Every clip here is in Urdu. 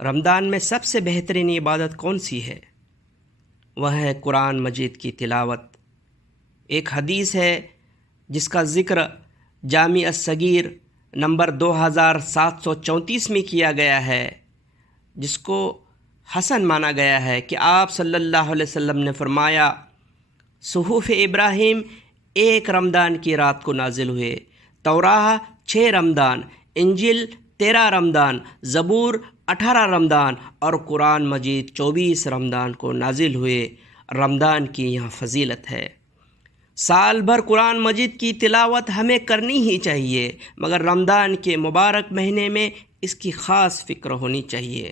رمضان میں سب سے بہترین عبادت کون سی ہے؟ وہ ہے قرآن مجید کی تلاوت۔ ایک حدیث ہے جس کا ذکر جامع الصغیر نمبر 2734 میں کیا گیا ہے، جس کو حسن مانا گیا ہے کہ آپ صلی اللہ علیہ وسلم نے فرمایا، صحف ابراہیم 1 رمضان کی رات کو نازل ہوئے، توراہ 6 رمضان، انجیل 13 رمضان، زبور 18 رمضان اور قرآن مجید 24 رمضان کو نازل ہوئے۔ رمضان کی یہاں فضیلت ہے۔ سال بھر قرآن مجید کی تلاوت ہمیں کرنی ہی چاہیے، مگر رمضان کے مبارک مہینے میں اس کی خاص فکر ہونی چاہیے،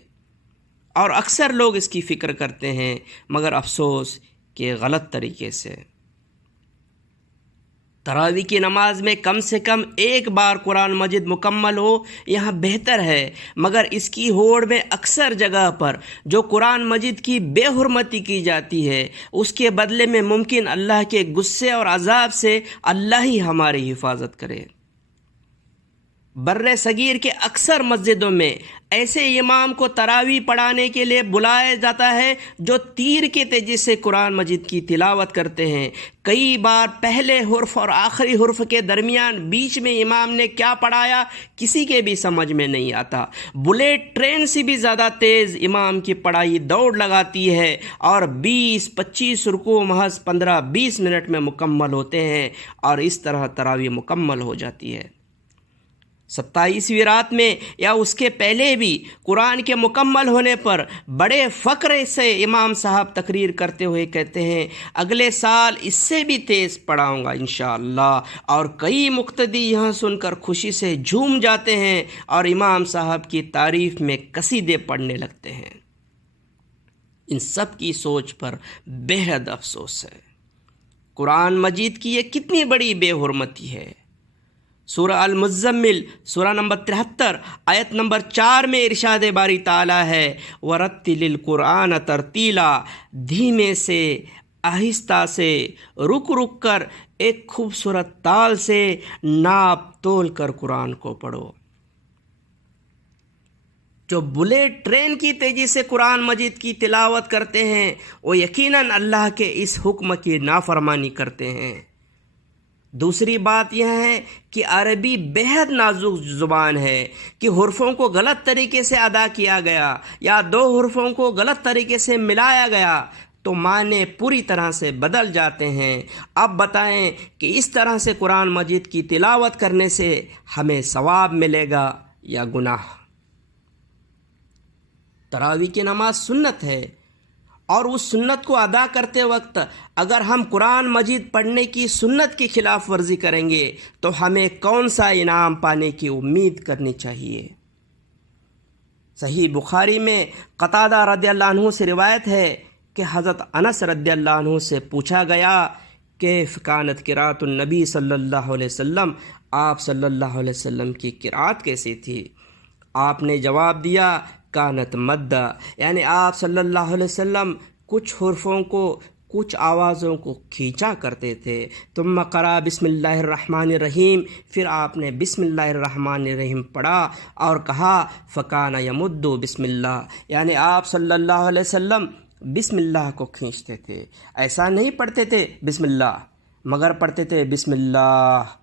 اور اکثر لوگ اس کی فکر کرتے ہیں، مگر افسوس کہ غلط طریقے سے۔ تراویح کی نماز میں کم سے کم 1 بار قرآن مجید مکمل ہو یہاں بہتر ہے، مگر اس کی ہوڑ میں اکثر جگہ پر جو قرآن مجید کی بے حرمتی کی جاتی ہے، اس کے بدلے میں ممکن اللہ کے غصے اور عذاب سے اللہ ہی ہماری حفاظت کرے۔ بر صغیر کے اکثر مسجدوں میں ایسے امام کو تراویح پڑھانے کے لیے بلایا جاتا ہے جو تیر کے تیزی سے قرآن مجید کی تلاوت کرتے ہیں۔ کئی بار پہلے حرف اور آخری حرف کے درمیان بیچ میں امام نے کیا پڑھایا کسی کے بھی سمجھ میں نہیں آتا۔ بلیٹ ٹرین سے بھی زیادہ تیز امام کی پڑھائی دوڑ لگاتی ہے، اور 20-25 رکوع محض 15-20 منٹ میں مکمل ہوتے ہیں، اور اس طرح تراویح مکمل ہو جاتی ہے۔ 27ویں رات میں یا اس کے پہلے بھی قرآن کے مکمل ہونے پر بڑے فخر سے امام صاحب تقریر کرتے ہوئے کہتے ہیں، اگلے سال اس سے بھی تیز پڑھاؤں گا انشاءاللہ، اور کئی مقتدی یہاں سن کر خوشی سے جھوم جاتے ہیں اور امام صاحب کی تعریف میں قصیدے پڑھنے لگتے ہیں۔ ان سب کی سوچ پر بے حد افسوس ہے۔ قرآن مجید کی یہ کتنی بڑی بے حرمتی ہے۔ سورہ المزمل سورہ نمبر 73 آیت نمبر 4 میں ارشاد باری تعالیٰ ہے، وَرَتِّلِ الْقُرْآنَ تَرْتِیلًا، دھیمے سے، آہستہ سے، رک رک کر، ایک خوبصورت تال سے ناپ تول کر قرآن کو پڑھو۔ جو بلیٹ ٹرین کی تیزی سے قرآن مجید کی تلاوت کرتے ہیں، وہ یقیناً اللہ کے اس حکم کی نافرمانی کرتے ہیں۔ دوسری بات یہ ہے کہ عربی بہت نازک زبان ہے کہ حرفوں کو غلط طریقے سے ادا کیا گیا یا 2 حرفوں کو غلط طریقے سے ملایا گیا تو معنی پوری طرح سے بدل جاتے ہیں۔ اب بتائیں کہ اس طرح سے قرآن مجید کی تلاوت کرنے سے ہمیں ثواب ملے گا یا گناہ؟ تراویح کی نماز سنت ہے، اور اس سنت کو ادا کرتے وقت اگر ہم قرآن مجید پڑھنے کی سنت کی خلاف ورزی کریں گے تو ہمیں کون سا انعام پانے کی امید کرنی چاہیے؟ صحیح بخاری میں قتادہ رضی اللہ عنہ سے روایت ہے کہ حضرت انس رضی اللہ عنہ سے پوچھا گیا کہ کانت قراءۃ النبی صلی اللہ علیہ وسلم، آپ صلی اللہ علیہ وسلم کی قراءت کیسی تھی؟ آپ نے جواب دیا، کانت مدہ، یعنی آپ صلی اللہ علیہ وسلم کچھ حرفوں کو، کچھ آوازوں کو کھینچا کرتے تھے۔ ثم قرأ بسم اللہ الرحمن الرحیم، پھر آپ نے بسم اللہ الرحمن الرحیم پڑھا اور کہا فکان یمد بسم اللہ، یعنی آپ صلی اللہ علیہ وسلم بسم اللہ کو کھینچتے تھے، ایسا نہیں پڑھتے تھے بسم اللہ، مگر پڑھتے تھے بسم اللہ۔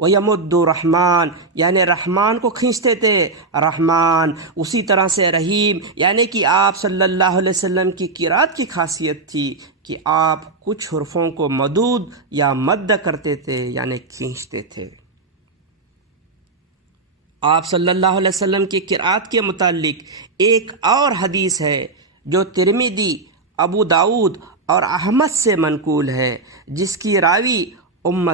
وَيَمُدُّ رحمان، یعنی رحمان کو کھینچتے تھے، رحمان۔ اسی طرح سے رحیم، یعنی کہ آپ صلی اللہ علیہ وسلم کی قرات کی خاصیت تھی کہ آپ کچھ حرفوں کو مدود یا مد کرتے تھے، یعنی کھینچتے تھے۔ آپ صلی اللہ علیہ وسلم کی قرات کے متعلق ایک اور حدیث ہے جو ترمذی، ابو داؤد اور احمد سے منقول ہے، جس کی راوی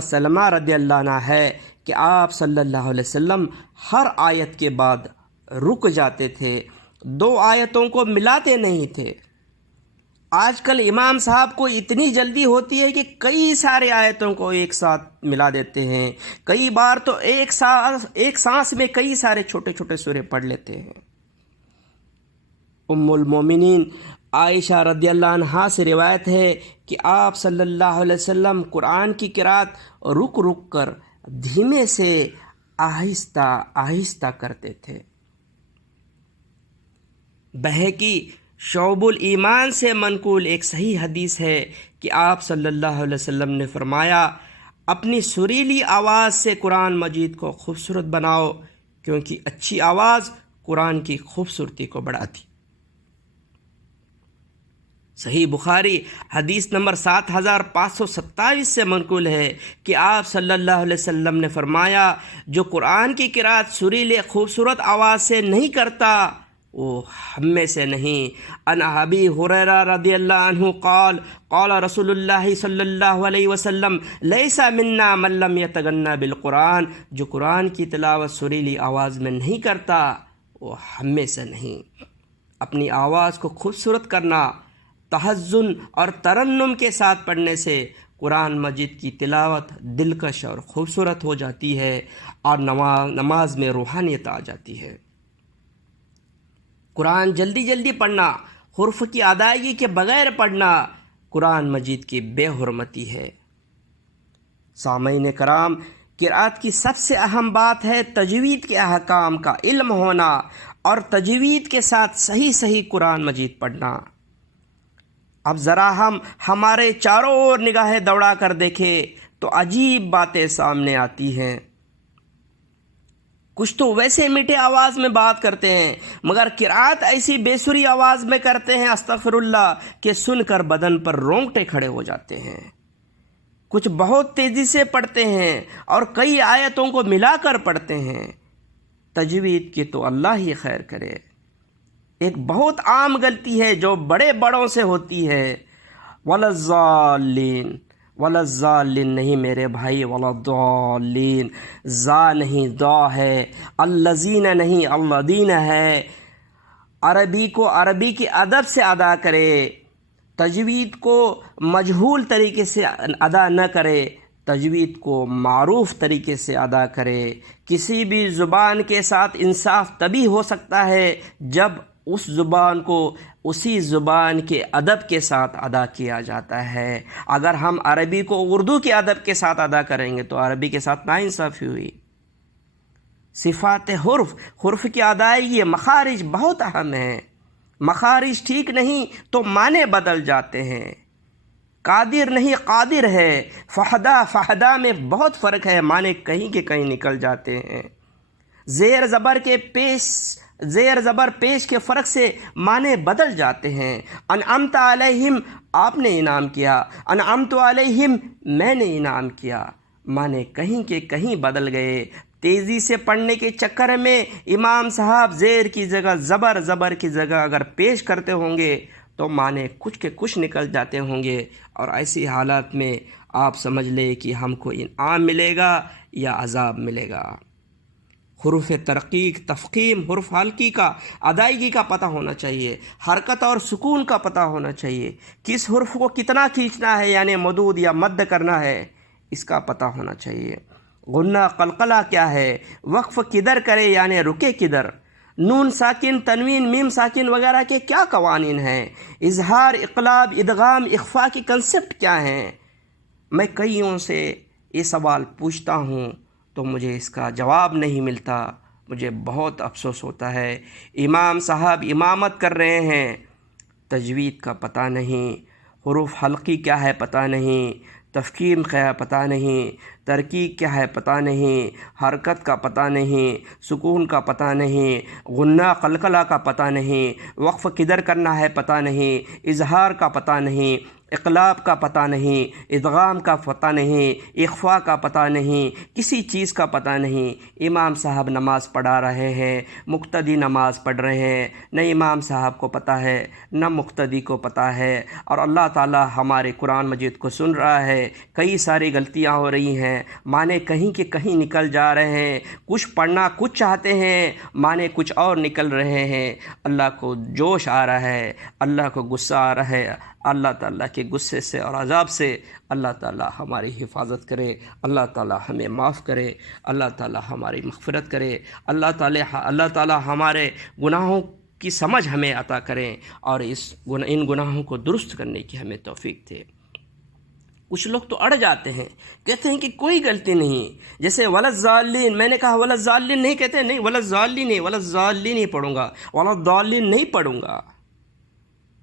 سلمہ رضی اللہ عنہ ہے کہ آپ صلی اللہ علیہ وسلم ہر آیت کے بعد رک جاتے تھے، 2 آیتوں کو ملاتے نہیں تھے۔ آج کل امام صاحب کو اتنی جلدی ہوتی ہے کہ کئی سارے آیتوں کو ایک ساتھ ملا دیتے ہیں، کئی بار تو ایک سانس میں کئی سارے چھوٹے چھوٹے سورے پڑھ لیتے ہیں۔ ام المومنین عائشہ رضی اللہ عنہا سے روایت ہے کہ آپ صلی اللہ علیہ وسلم قرآن کی قرات رک رک کر دھیمے سے آہستہ آہستہ کرتے تھے۔ بہقی شعب الایمان سے منقول ایک صحیح حدیث ہے کہ آپ صلی اللہ علیہ وسلم نے فرمایا، اپنی سریلی آواز سے قرآن مجید کو خوبصورت بناؤ، کیونکہ اچھی آواز قرآن کی خوبصورتی کو بڑھاتی۔ صحیح بخاری حدیث نمبر 7527 سے منقول ہے کہ آپ صلی اللہ علیہ وسلم نے فرمایا، جو قرآن کی قرأت سریلے خوبصورت آواز سے نہیں کرتا وہ ہم میں سے نہیں۔ عن ابی ہریرہ رضی اللہ عنہ قال قال رسول اللہ صلی اللہ علیہ وسلم لیس منا من لم یتغنى بالقرآن، جو قرآن کی تلاوت سریلی آواز میں نہیں کرتا وہ ہم میں سے نہیں۔ اپنی آواز کو خوبصورت کرنا، تحزن اور ترنم کے ساتھ پڑھنے سے قرآن مجید کی تلاوت دلکش اور خوبصورت ہو جاتی ہے اور نماز میں روحانیت آ جاتی ہے۔ قرآن جلدی جلدی پڑھنا، حرف کی ادائیگی کے بغیر پڑھنا قرآن مجید کی بے حرمتی ہے۔ سامعین کرام، قرأت کی سب سے اہم بات ہے تجوید کے احکام کا علم ہونا اور تجوید کے ساتھ صحیح قرآن مجید پڑھنا۔ اب ذرا ہم ہمارے چاروں اور نگاہیں دوڑا کر دیکھیں تو عجیب باتیں سامنے آتی ہیں۔ کچھ تو ویسے میٹھے آواز میں بات کرتے ہیں، مگر قرأت ایسی بے سری آواز میں کرتے ہیں استغفر اللہ کہ سن کر بدن پر رونگٹے کھڑے ہو جاتے ہیں۔ کچھ بہت تیزی سے پڑھتے ہیں اور کئی آیتوں کو ملا کر پڑھتے ہیں۔ تجوید کی تو اللہ ہی خیر کرے۔ ایک بہت عام غلطی ہے جو بڑوں سے ہوتی ہے، وَلَضَّالِّينَ وَلَضَّالِّينَ نہیں میرے بھائی، وَلَضَّالِّينَ زا نہیں دا ہے، الَّذِينَ نہیں الَّذِينَ ہے۔ عربی کو عربی کے ادب سے ادا کرے، تجوید کو مجہول طریقے سے ادا نہ کرے، تجوید کو معروف طریقے سے ادا کرے۔ کسی بھی زبان کے ساتھ انصاف تبھی ہو سکتا ہے جب اس زبان کو اسی زبان کے ادب کے ساتھ ادا کیا جاتا ہے۔ اگر ہم عربی کو اردو کے ادب کے ساتھ ادا کریں گے تو عربی کے ساتھ ناانصافی ہوئی۔ صفات حرف کی ادائیگی، مخارج بہت اہم ہیں۔ مخارج ٹھیک نہیں تو معنی بدل جاتے ہیں۔ قادر نہیں قادر ہے، فہدہ میں بہت فرق ہے، معنی کہیں کے کہیں نکل جاتے ہیں۔ زیر زبر پیش کے فرق سے معنی بدل جاتے ہیں۔ انعمت علیہم آپ نے انعام کیا، انعمت علیہم میں نے انعام کیا، معنی کہیں کے کہیں بدل گئے۔ تیزی سے پڑھنے کے چکر میں امام صاحب زیر کی جگہ زبر کی جگہ اگر پیش کرتے ہوں گے تو معنی کچھ کے کچھ نکل جاتے ہوں گے، اور ایسی حالات میں آپ سمجھ لیں کہ ہم کو انعام ملے گا یا عذاب ملے گا۔ حروف ترقیق، تفخیم، حرف حلقی کا ادائیگی کا پتہ ہونا چاہیے، حرکت اور سکون کا پتہ ہونا چاہیے، کس حرف کو کتنا کھینچنا ہے یعنی مدود یا مد کرنا ہے اس کا پتہ ہونا چاہیے۔ غنہ قلقلہ کیا ہے، وقف کدھر کرے یعنی رکے کدھر، نون ساکن، تنوین، میم ساکن وغیرہ کے کیا قوانین ہیں، اظہار، اقلاب، ادغام، اخفاء کی کنسپٹ کیا ہیں۔ میں کئیوں سے یہ سوال پوچھتا ہوں تو مجھے اس کا جواب نہیں ملتا، مجھے بہت افسوس ہوتا ہے۔ امام صاحب امامت کر رہے ہیں، تجوید کا پتہ نہیں، حروف حلقی کیا ہے پتہ نہیں، تفخیم کیا ہے پتہ نہیں، ترقیق کیا ہے پتہ نہیں، حرکت کا پتہ نہیں، سکون کا پتہ نہیں، غنہ قلقلہ کا پتہ نہیں، وقف کدھر کرنا ہے پتہ نہیں، اظہار کا پتہ نہیں، اقلاب کا پتہ نہیں، ادغام کا پتہ نہیں، اخفاء کا پتہ نہیں، کسی چیز کا پتہ نہیں۔ امام صاحب نماز پڑھا رہے ہیں، مقتدی نماز پڑھ رہے ہیں، نہ امام صاحب کو پتہ ہے نہ مقتدی کو پتہ ہے، اور اللہ تعالی ہمارے قرآن مجید کو سن رہا ہے۔ کئی ساری غلطیاں ہو رہی ہیں، معنی کہیں کے کہیں نکل جا رہے ہیں، کچھ پڑھنا کچھ چاہتے ہیں، معنی کچھ اور نکل رہے ہیں۔ اللہ کو جوش آ رہا ہے، اللہ کو غصہ آ رہا ہے۔ اللہ تعالیٰ کے غصے سے اور عذاب سے اللہ تعالیٰ ہماری حفاظت کرے، اللہ تعالیٰ ہمیں معاف کرے، اللہ تعالیٰ ہماری مغفرت کرے، اللہ تعالیٰ ہمارے گناہوں کی سمجھ ہمیں عطا کریں اور ان گناہوں کو درست کرنے کی ہمیں توفیق دے۔ کچھ لوگ تو اڑ جاتے ہیں، کہتے ہیں کہ کوئی غلطی نہیں، جیسے ولضالین، میں نے کہا ولضالین نہیں، کہتے ہیں نہیں ولضالین نہیں، ولضالین نہیں پڑھوں گا، ولضالین نہیں پڑھوں گا۔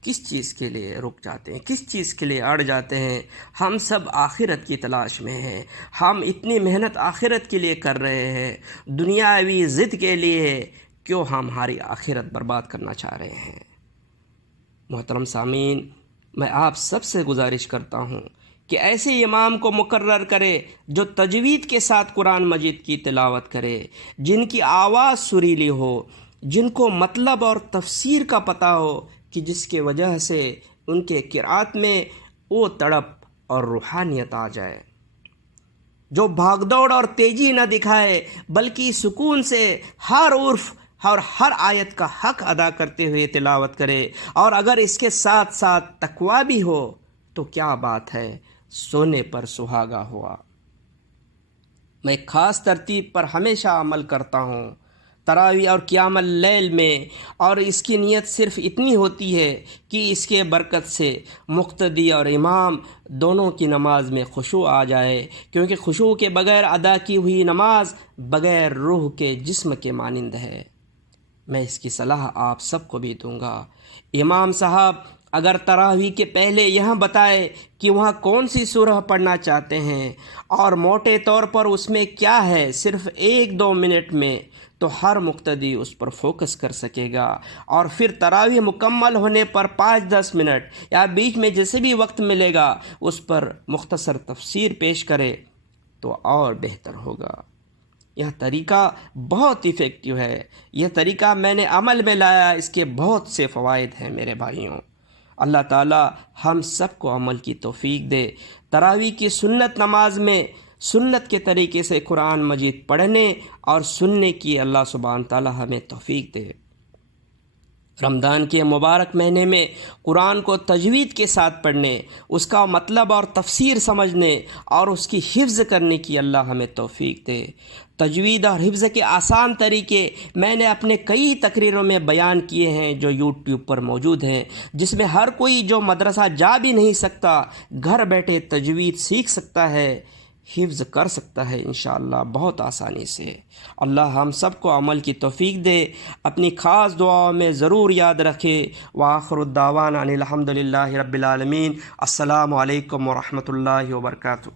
کس چیز کے لیے رک جاتے ہیں، کس چیز کے لیے اڑ جاتے ہیں؟ ہم سب آخرت کی تلاش میں ہیں، ہم اتنی محنت آخرت کے لیے کر رہے ہیں، دنیاوی ضد کے لیے کیوں ہماری آخرت برباد کرنا چاہ رہے ہیں؟ محترم سامعین، میں آپ سب سے گزارش کرتا ہوں کہ ایسے امام کو مقرر کرے جو تجوید کے ساتھ قرآن مجید کی تلاوت کرے، جن کی آواز سریلی ہو، جن کو مطلب اور تفسیر کا پتہ ہو، کہ جس کے وجہ سے ان کے قرأت میں وہ تڑپ اور روحانیت آ جائے، جو بھاگ دوڑ اور تیزی نہ دکھائے بلکہ سکون سے ہر عرف اور ہر آیت کا حق ادا کرتے ہوئے تلاوت کرے، اور اگر اس کے ساتھ ساتھ تقویٰ بھی ہو تو کیا بات ہے، سونے پر سہاگا ہوا۔ میں خاص ترتیب پر ہمیشہ عمل کرتا ہوں تراویح اور قیام اللیل میں، اور اس کی نیت صرف اتنی ہوتی ہے کہ اس کے برکت سے مقتدی اور امام دونوں کی نماز میں خشوع آ جائے، کیونکہ خشوع کے بغیر ادا کی ہوئی نماز بغیر روح کے جسم کے مانند ہے۔ میں اس کی صلاح آپ سب کو بھی دوں گا۔ امام صاحب اگر تراویح کے پہلے یہاں بتائے کہ وہاں کون سی سورہ پڑھنا چاہتے ہیں اور موٹے طور پر اس میں کیا ہے، صرف 1-2 منٹ میں، تو ہر مقتدی اس پر فوکس کر سکے گا، اور پھر تراویح مکمل ہونے پر 5-10 منٹ یا بیچ میں جیسے بھی وقت ملے گا اس پر مختصر تفسیر پیش کرے تو اور بہتر ہوگا۔ یہ طریقہ بہت ایفیکٹو ہے، یہ طریقہ میں نے عمل میں لایا، اس کے بہت سے فوائد ہیں میرے بھائیوں۔ اللہ تعالی ہم سب کو عمل کی توفیق دے۔ تراویح کی سنت نماز میں سنت کے طریقے سے قرآن مجید پڑھنے اور سننے کی اللہ سبحانہ تعالی ہمیں توفیق دے۔ رمضان کے مبارک مہینے میں قرآن کو تجوید کے ساتھ پڑھنے، اس کا مطلب اور تفسیر سمجھنے اور اس کی حفظ کرنے کی اللہ ہمیں توفیق دے۔ تجوید اور حفظ کے آسان طریقے میں نے اپنے کئی تقریروں میں بیان کیے ہیں جو یوٹیوب پر موجود ہیں، جس میں ہر کوئی جو مدرسہ جا بھی نہیں سکتا گھر بیٹھے تجوید سیکھ سکتا ہے، حفظ کر سکتا ہے انشاءاللہ بہت آسانی سے۔ اللہ ہم سب کو عمل کی توفیق دے۔ اپنی خاص دعاؤں میں ضرور یاد رکھے۔ وآخر الدعوانا ان الحمد للہ رب العالمین۔ السلام علیکم ورحمۃ اللہ وبرکاتہ۔